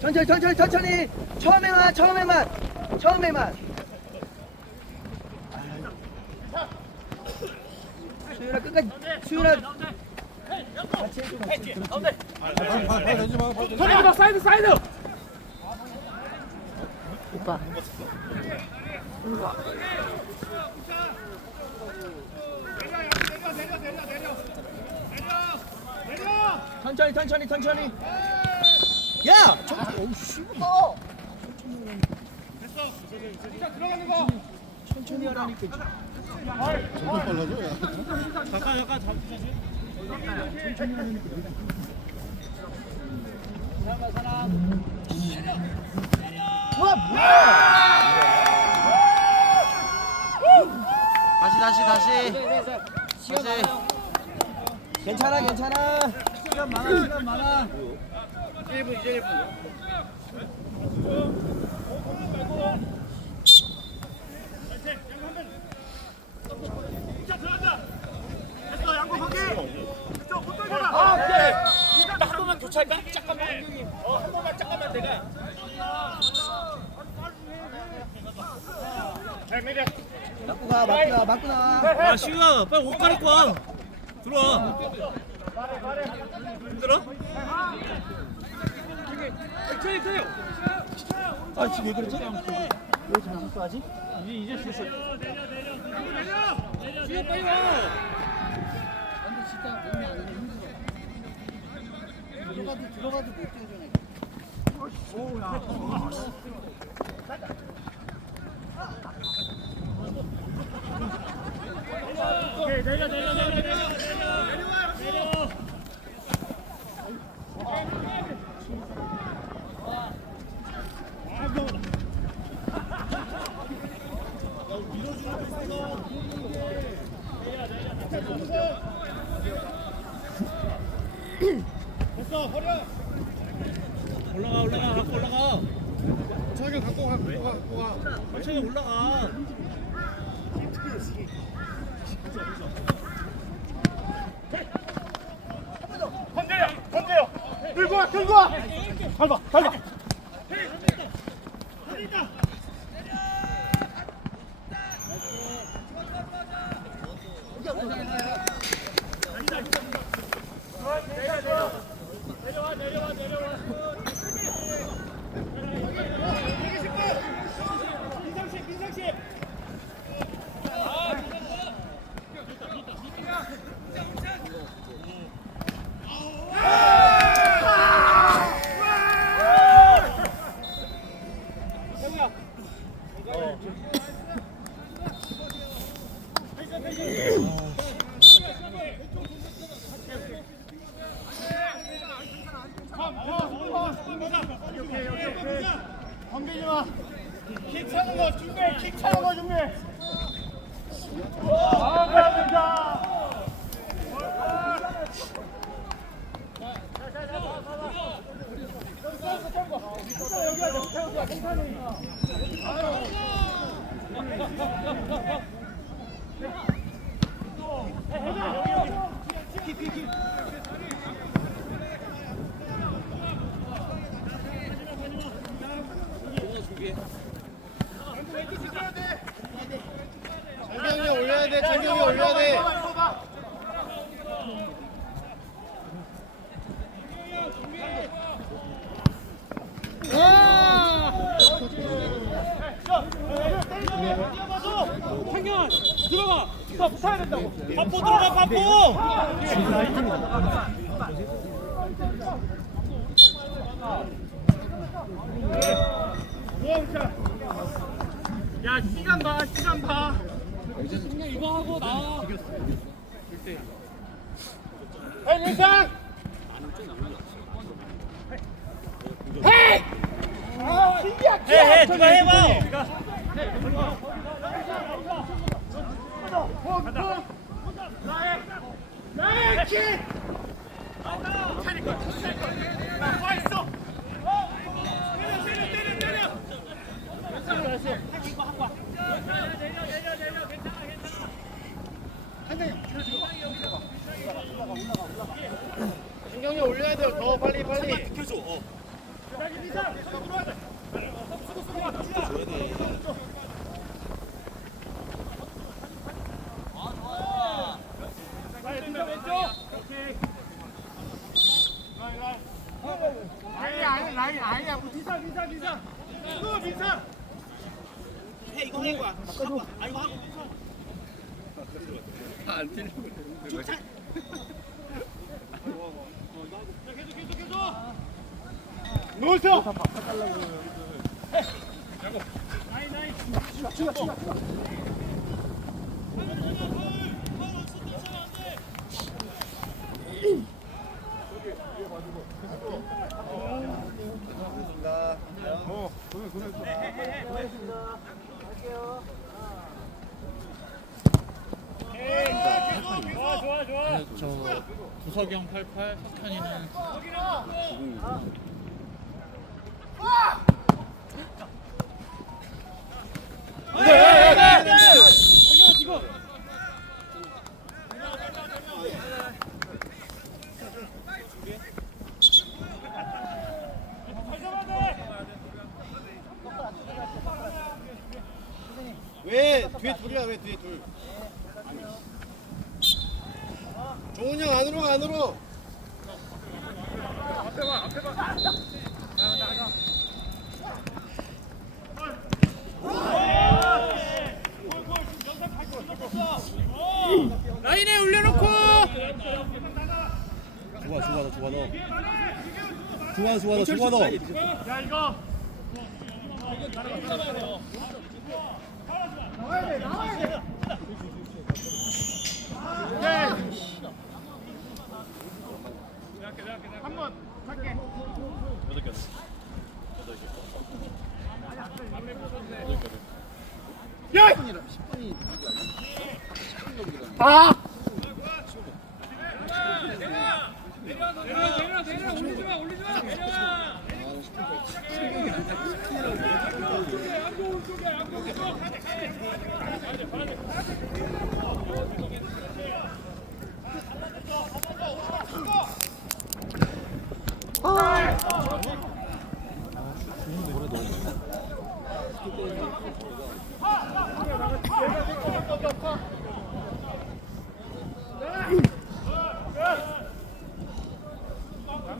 천천히 천천히 천천히 처음에만 처음에만 처음에만 수윤아 끝까지 수윤아 같이 해줘 같이 선이부터 사이드 사이드. 오빠. 천천히 천천히 천천히 야 천- 어우 씨 어. 들어가는 거. 천천히 하라니까 점점 빨라져 야. 잠깐 잠깐 잡으시지. 와 뭐야 다시 다시 다시 다시 괜찮아 괜찮아 시간 많아 시간 많아 1분 이제 1분. 아, 오케이. 한 번만? 잠깐만. 어, 한 번만 잠깐만 내가. 맞고 나와 아, 시우야, 빨리 옷 갈아입고 와. 들어와. 힘들어? 아 지금 왜 그러지? 왜 장수 하지? 이제 이제 실수. 시우 빨리 와. 오케이 내려 내려 내려 내려 내려 내려 올라가 올라가 갖고 올라가 자기 갖고 가 갖고 가 갖고 가. 천천히 올라가 건드려 건드려 들고 와 들고 와 밟아 밟아 내려와 내려와 내려와 민상씨 민상씨 건드리지 마. 킥 차는 거 준비해. 킥 차는 거 준비해. 아, 감사합니다. 여기 하자. 여기 하자. 괜찮으니. 장경이 돼. 장경이 올려야 돼. 황현 들어가. 나 붙어야 된다고. 바포 들어가 바포. 야 시간 봐 시간 봐. 이거 하고 나와. 헤이 민상. 헤이. 해, 해, 누가 해봐. 나의 킥! 차니까, 차니까. 나 와있어! 때려, 때려, 때려, 때려! 한 거야. 내려, 내려, 내려, 내려. 괜찮아, 괜찮아. 올려야 돼요. 더 빨리 빨리. 비켜줘. 어. 해 이거 해 거야. 하고. 아 이거 하고. 안 뛰려고. 계속 계속 계속. 놓으세요. 좋아 좋아 좋아. 저 구석영 88, 석현이는 왜 뒤에 둘이야 왜 뒤에 둘? 종훈이 형 안으로 가, 안으로. 라인에 올려놓고 좋아 좋아 너 좋아 너 좋아 좋아 너 좋아 너야 이거. 한번 할게. 야! 내려 내려 내려 올리지 마 올리지 마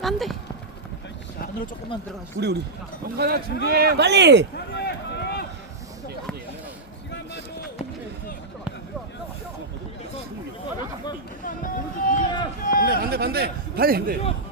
안 돼. 안으로 조금만 들어가 우리 우리. 영관아 준비해. 빨리! 반대, 반대, 반대.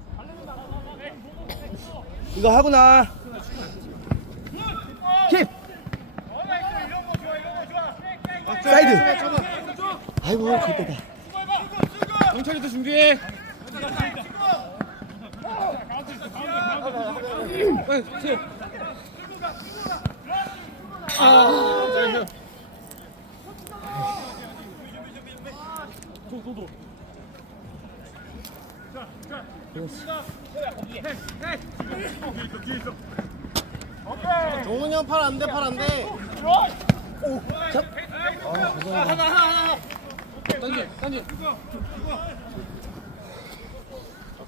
이거 하구나. 힙 사이드. 아이고 좋겠다. 영철이도 준비해 종훈이 형 팔 안 돼, 팔 안 돼. 당겨 당겨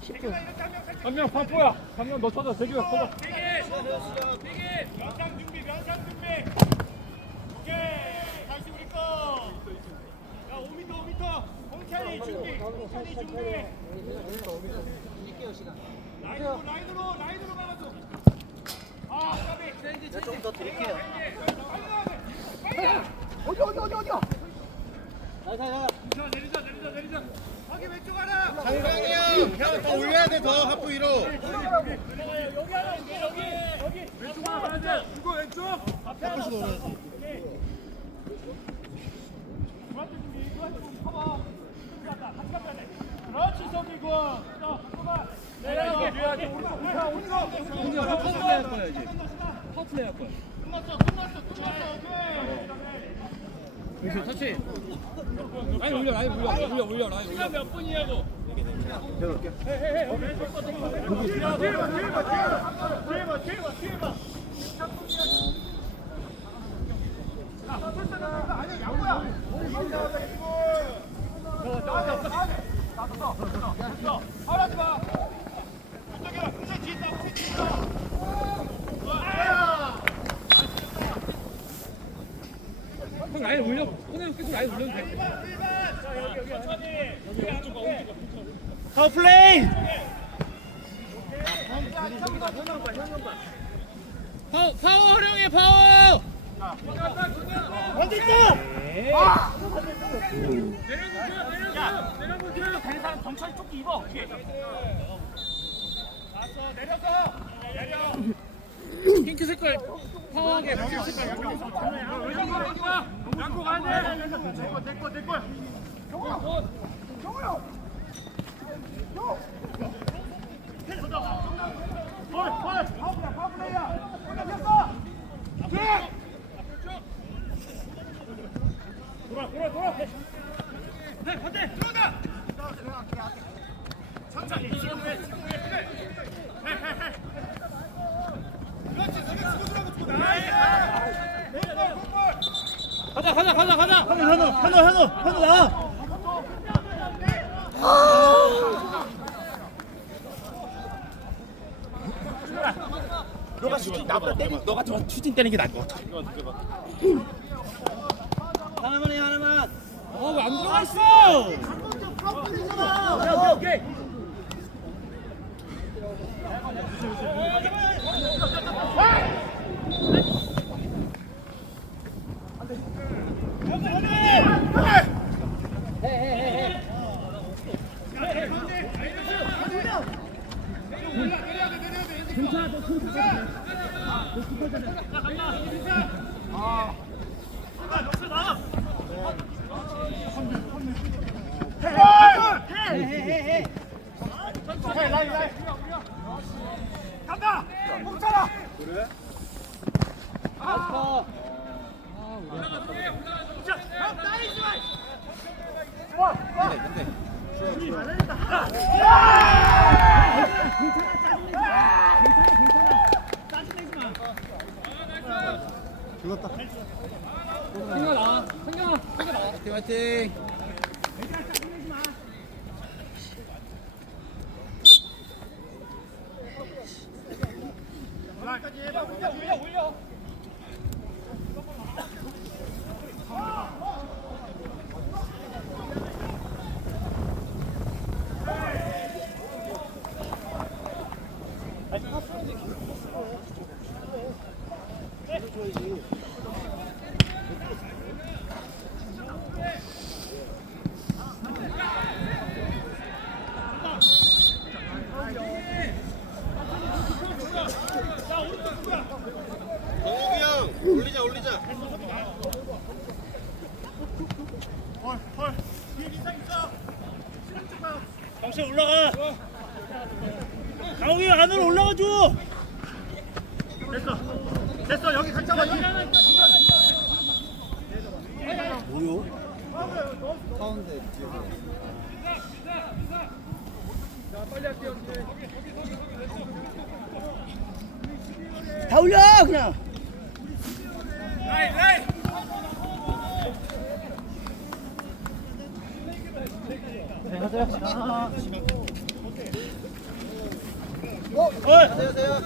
10분. 한명 파포야 한명 너 쳐줘 대규야 쳐줘 면상 준비 면상 준비 오케이 다시 우리 거 야 5m 5m 홍찬이 준비 홍찬이 준비 라인으로 라인으로 라인으로 막아줘 아 까비 좀더 드릴게요. 내리자 내리자 내리자 거기 왼쪽 하나 장강이 형, 형더 올려야 돼, 더 하프 위로. 여기 하나 여기 여기 여기 왼쪽 하나 가야 돼 이거 왼쪽 앞에 하나 이제. 파플레이 할 거야. 끝났어 끝났어 끝났어 오케이 여기서 터치 라인 올려 라인 올려 올려 올려 라인 올려 몇 분이냐고. 뒤에 봐 뒤에 봐 뒤에 봐 뒤에 봐 뒤에 봐 뒤에 봐 뒤에 봐 하라지 마. 이쪽이야. 근데 뒤에 있다. 근데 뒤에 있다. 아! 형 라인 올려 손에 계속 라인 올려도 돼 자, 여기 여기 천천히. 여기 앉아봐. 오른쪽. 파플레이. 파워 파워 활용해 파워 어디 있어? 야, 내려보세요. 다른 사람 경찰 조끼 입어. 알았어, 내려서. 내려. 핑크 색깔 파워하게 핑크 색깔 양고 가야 돼. 내거 내거 내 거야. 헐, 헐, 파울이야, 파울이야. 끝났어. 돼. 돌아, 돌아, 돌아. 네, 반대. 들어온다. 천천히. 지금 해, 지금 해. 해, 해, 해. 그렇지, 지금 치고 들어가고 치고 나이스. 공볼, 공볼. 가자 가자 가자 가자 현우 현우 현우 현우 현우 나. 너가 슈팅 나보다 때리. 너가 저 슈팅 때리는 게 나을 것 같아. 하나만 해 하나만. 어왜안 들어가 있어 오케이 오케이. 간다. 멈춰라. 자, 형 따이지 마. 생각 나 생각 생각 나 화이팅 화이팅 올려 올려. 정욱이 형, 올리자, 올리 당신 올라가. 강욱이 안으로 올라가 줘. 됐어. 됐어 여기 각 잡아 뭐요? 가운데 뒤에서 자 빨리 할게요 다 올려 그냥 라인 라인 안녕하세요. 안녕하세요.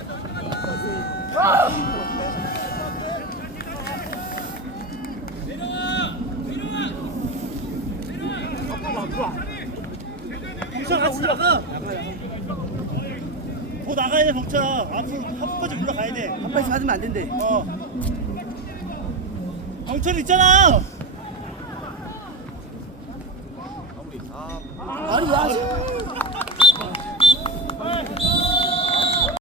받으면 안 된대. 어. 경철 있잖아.